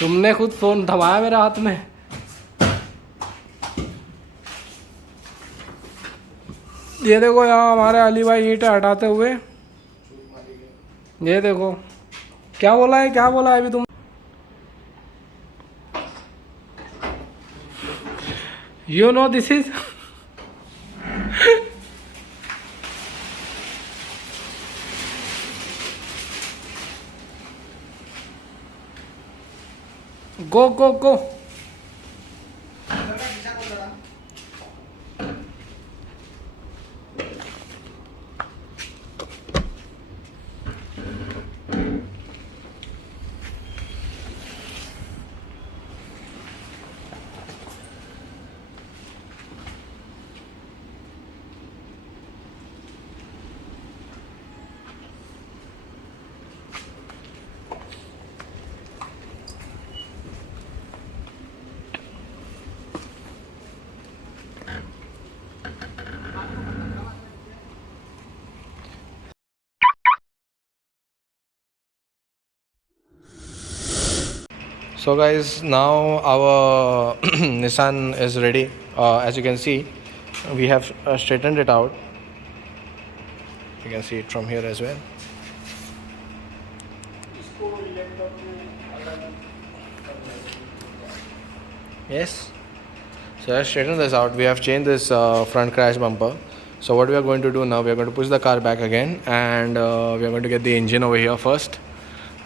तुमने खुद फोन थमाया मेरे हाथ में। ये देखो यहाँ हमारे अली भाई ईंटें हटाते हुए, ये देखो क्या बोला है, क्या बोला है अभी तुम। You know this is go go go. So guys, now our Nissan is ready. As you can see, we have straightened it out. You can see it from here as well. Yes. So let's straighten this out. We have changed this front crash bumper. So what we are going to do now, we are going to push the car back again, and we are going to get the engine over here first.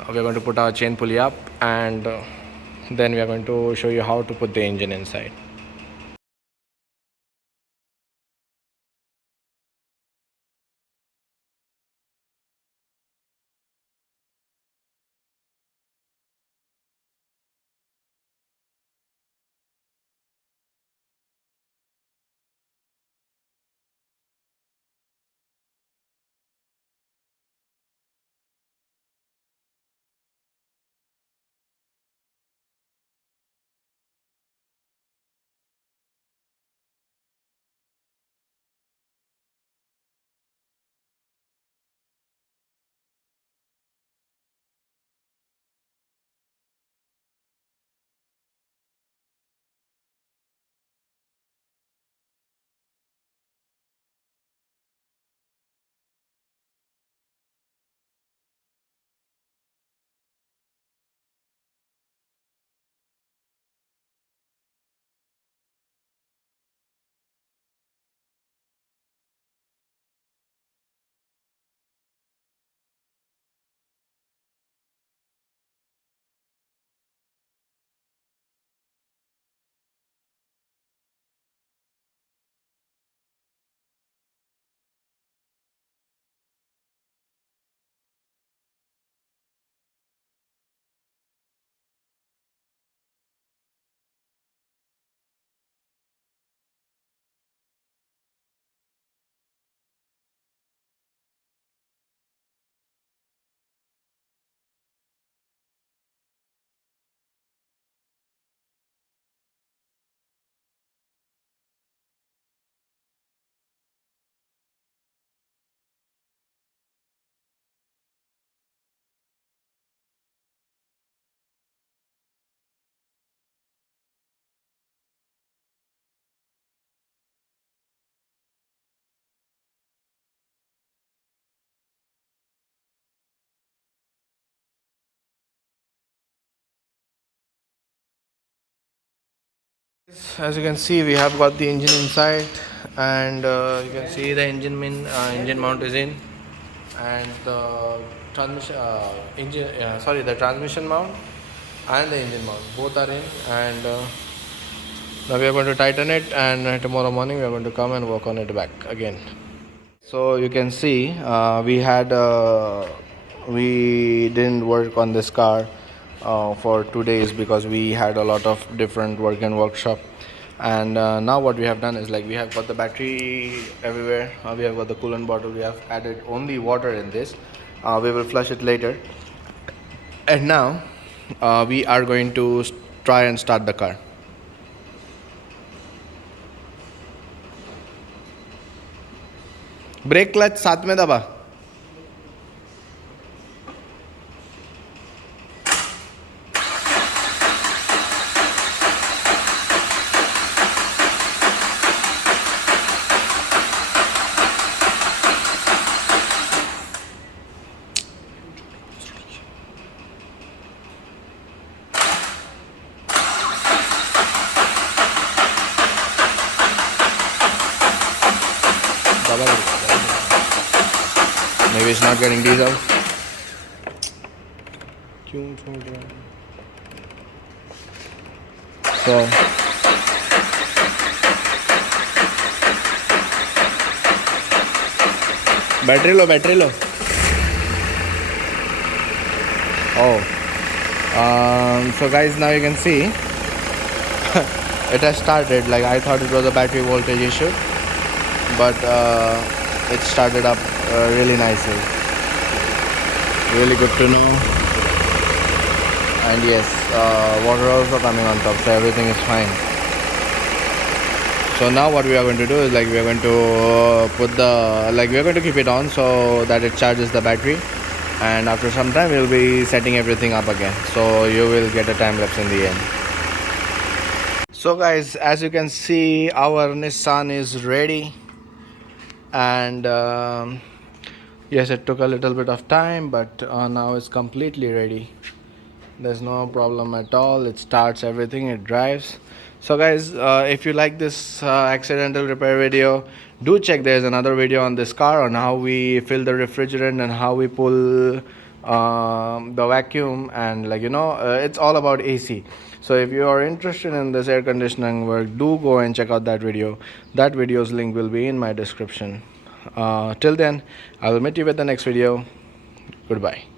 We are going to put our chain pulley up, and then we are going to show you how to put the engine inside. As you can see, we have got the engine inside, and you can see the engine mount is in, and the the transmission mount and the engine mount both are in, and now we are going to tighten it, and tomorrow morning we are going to come and work on it back again. So you can see we didn't work on this car for 2 days because we had a lot of different work and workshop, and now what we have done is, like, we have got the battery everywhere, we have got the coolant bottle, we have added only water in this, we will flush it later, and now we are going to try and start the car. Break clutch साथ में दबा. maybe it's not getting diesel. So battery low. Oh, so guys, now you can see it has started. Like, I thought it was a battery voltage issue, but it started up really nicely. Really good to know. And yes, water also coming on top, so everything is fine. So now what we are going to do is, like, we are going to we are going to keep it on so that it charges the battery, and after some time we'll be setting everything up again, so you will get a time lapse in the end. So guys, as you can see, our Nissan is ready, and yes, it took a little bit of time, but now it's completely ready. There's no problem at all. It starts everything, it drives. So guys, if you like this accidental repair video, do check. There's another video on this car on how we fill the refrigerant and how we pull the vacuum, and it's all about AC. So if you are interested in this air conditioning work, do go and check out that video. That video's link will be in my description. Till then, I will meet you with the next video. Goodbye.